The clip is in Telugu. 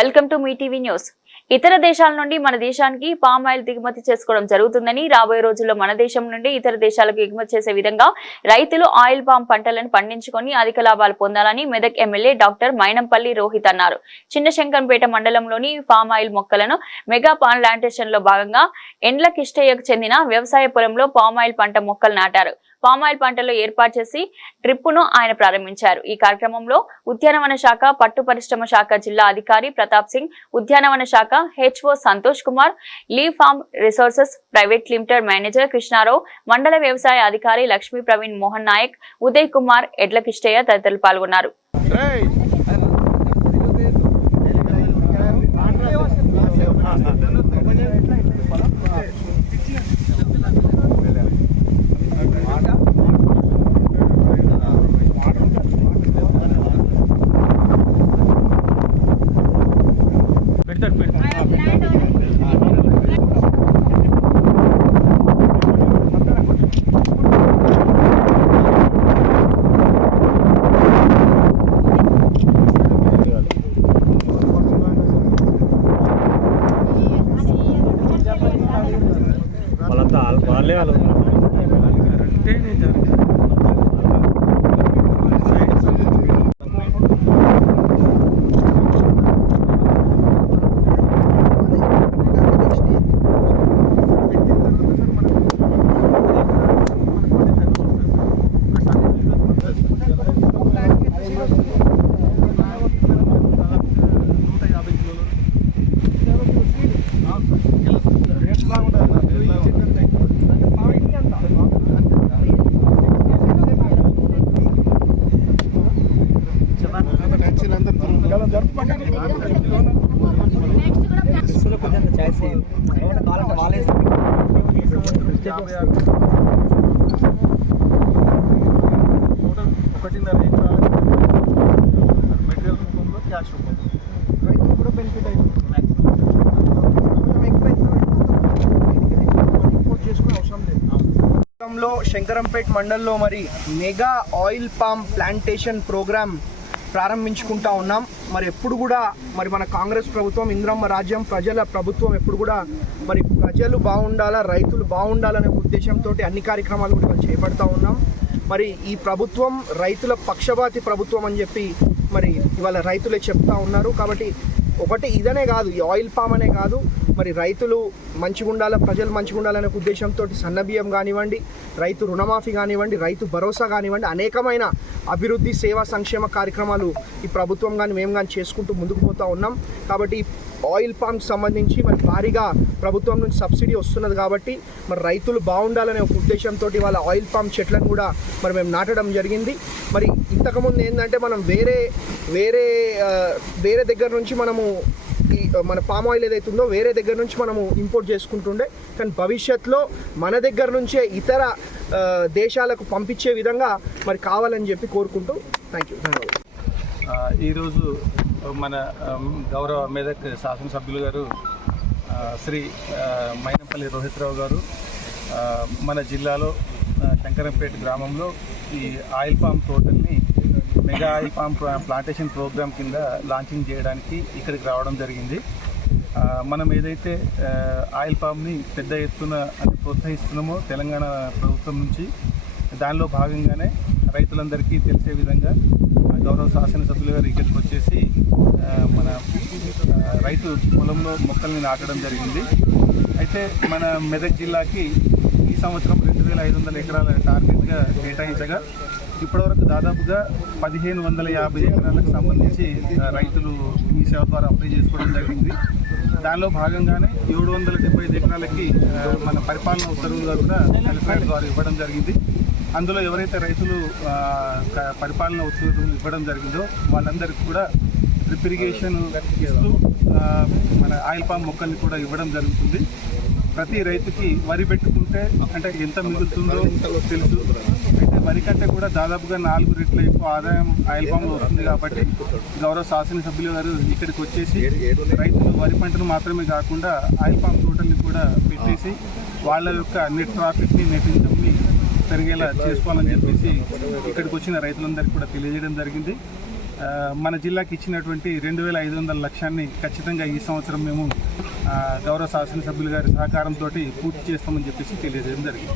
Welcome to me TV news. ఇతర దేశాల నుండి మన దేశానికి పామ్ ఆయిల్ దిగుమతి చేసుకోవడం జరుగుతుందని, రాబోయే రోజుల్లో మన దేశం నుండి ఇతర దేశాలకు ఎగుమతి చేసే విధంగా రైతులు ఆయిల్ పామ్ పంటలను పండించుకొని అధిక లాభాలు పొందాలని మెదక్ ఎమ్మెల్యే డాక్టర్ మైనంపల్లి రోహిత్ అన్నారు. చిన్నశంకరంపేట మండలంలోని పామ్ ఆయిల్ మొక్కలను మెగా ప్లాంటేషన్ లో భాగంగా ఎండ్ల కిష్టయ్యకు చెందిన వ్యవసాయ పొలంలో పామ్ ఆయిల్ పంట మొక్కలు నాటారు. పామ్ ఆయిల్ పంటలో ఏర్పాటు చేసి ట్రిప్పును ఆయన ప్రారంభించారు. ఈ కార్యక్రమంలో ఉద్యానవన శాఖ, పట్టు పరిశ్రమ శాఖ జిల్లా అధికారి ప్రతాప్ సింగ్, ఉద్యానవన శాఖ HO Santosh Kumar, Lee farm resources private limited manager Krishnarao, మండల వ్యవసాయ అధికారి లక్ష్మీ ప్రవీణ్ మోహన్ నాయక్, ఉదయ్ కుమార్, ఎడ్ల కిష్టయ్య తదితరులు పాల్గొన్నారు. శంకరంపేట్ మండల్లో మరి mega oil palm plantation programme ప్రారంభించుకుంటా ఉన్నాం. మరి ఎప్పుడు కూడా మరి మన కాంగ్రెస్ ప్రభుత్వం, ఇంద్రమ్మ రాజ్యం, ప్రజల ప్రభుత్వం ఎప్పుడు కూడా మరి ప్రజలు బాగుండాలా, రైతులు బాగుండాలనే ఉద్దేశంతో అన్ని కార్యక్రమాలు కూడా చేపడతా ఉన్నాం. మరి ఈ ప్రభుత్వం రైతుల పక్షపాతి ప్రభుత్వం అని చెప్పి మరి ఇవాళ రైతులే చెప్తా ఉన్నారు. కాబట్టి ఒకటి ఇదనే కాదు, ఈ ఆయిల్ పామ్ అనే కాదు, మరి రైతులు మంచిగా ఉండాలి, ప్రజలు మంచిగా ఉండాలనే ఉద్దేశంతో సన్నబియ్యం కానివ్వండి, రైతు రుణమాఫీ కానివ్వండి, రైతు భరోసా కానివ్వండి, అనేకమైన అభివృద్ధి సేవా సంక్షేమ కార్యక్రమాలు ఈ ప్రభుత్వం కానీ మేము కానీ చేసుకుంటూ ముందుకు పోతూ ఉన్నాం. కాబట్టి ఆయిల్ పామ్కి సంబంధించి మరి భారీగా ప్రభుత్వం నుంచి సబ్సిడీ వస్తున్నది. కాబట్టి మరి రైతులు బాగుండాలనే ఒక ఉద్దేశంతో వాళ్ళ ఆయిల్ పామ్ చెట్లను కూడా మరి మేము నాటడం జరిగింది. మరి ఇంతకుముందు ఏంటంటే మనం వేరే దగ్గర నుంచి మనము మన పామ్ ఆయిల్ ఏదైతే ఉందో వేరే దగ్గర నుంచి మనము ఇంపోర్ట్ చేసుకుంటుండే, కానీ భవిష్యత్తులో మన దగ్గర నుంచే ఇతర దేశాలకు పంపించే విధంగా మరి కావాలని చెప్పి కోరుకుంటూ థ్యాంక్ యూ. ఈరోజు మన గౌరవ మెదక్ శాసనసభ్యులు గారు శ్రీ మైనంపల్లి రోహిత్ రావు గారు మన జిల్లాలో శంకరంపేట గ్రామంలో ఈ ఆయిల్ పామ్ తోటల్ని mega oil palm plantation program కింద లాంచింగ్ చేయడానికి ఇక్కడికి రావడం జరిగింది. మనం ఏదైతే ఆయిల్ పామ్ని పెద్ద ఎత్తున ప్రోత్సహిస్తున్నామో తెలంగాణ ప్రభుత్వం నుంచి, దానిలో భాగంగానే రైతులందరికీ తెలిసే విధంగా గౌరవ శాసనసభ్యులు గారు ఇక్కడికి వచ్చేసి మన రైతు పొలంలో మొక్కల్ని నాటడం జరిగింది. అయితే మన మెదక్ జిల్లాకి ఈ సంవత్సరం 2500 ఎకరాల టార్గెట్గా కేటాయించగా ఇప్పటివరకు దాదాపుగా 1550 ఎకరాలకు సంబంధించి రైతులు ఈ సేవ ద్వారా అప్లై చేసుకోవడం జరిగింది. దానిలో భాగంగానే 775 ఎకరాలకి మన పరిపాలన ఉత్తర్వులుగా కూడా కలెక్టరేట్ ద్వారా ఇవ్వడం జరిగింది. అందులో ఎవరైతే రైతులు పరిపాలన ఉత్తర్వులు ఇవ్వడం జరిగిందో వాళ్ళందరికీ కూడా డ్రిప్ ఇరిగేషన్ ఇస్తూ మన ఆయిల్ పామ్ మొక్కల్ని కూడా ఇవ్వడం జరుగుతుంది. ప్రతి రైతుకి వరి పెట్టుకుంటే అంటే ఎంత మిగులుతుందో తెలుసు. అయితే వరి కంటే కూడా దాదాపుగా 4 రెట్ల ఎక్కువ ఆదాయం ఆయిల్ పామ్లో వస్తుంది. కాబట్టి గౌరవ శాసనసభ్యులు గారు ఇక్కడికి వచ్చేసి రైతులు వరి పంటను మాత్రమే కాకుండా ఆయిల్ పామ్ తోటల్ని కూడా పెట్టేసి వాళ్ళ యొక్క నెట్ ప్రాఫిట్ని, నెట్ ఇన్కమ్ని పెరిగేలా చేసుకోవాలని చెప్పేసి ఇక్కడికి వచ్చిన రైతులందరికీ కూడా తెలియజేయడం జరిగింది. మన జిల్లాకి ఇచ్చినటువంటి 2500 లక్ష్యాన్ని ఖచ్చితంగా ఈ సంవత్సరం మేము గౌరవ శాసనసభ్యులు గారి సహకారంతో పూర్తి చేస్తామని చెప్పేసి తెలియజేయడం జరిగింది.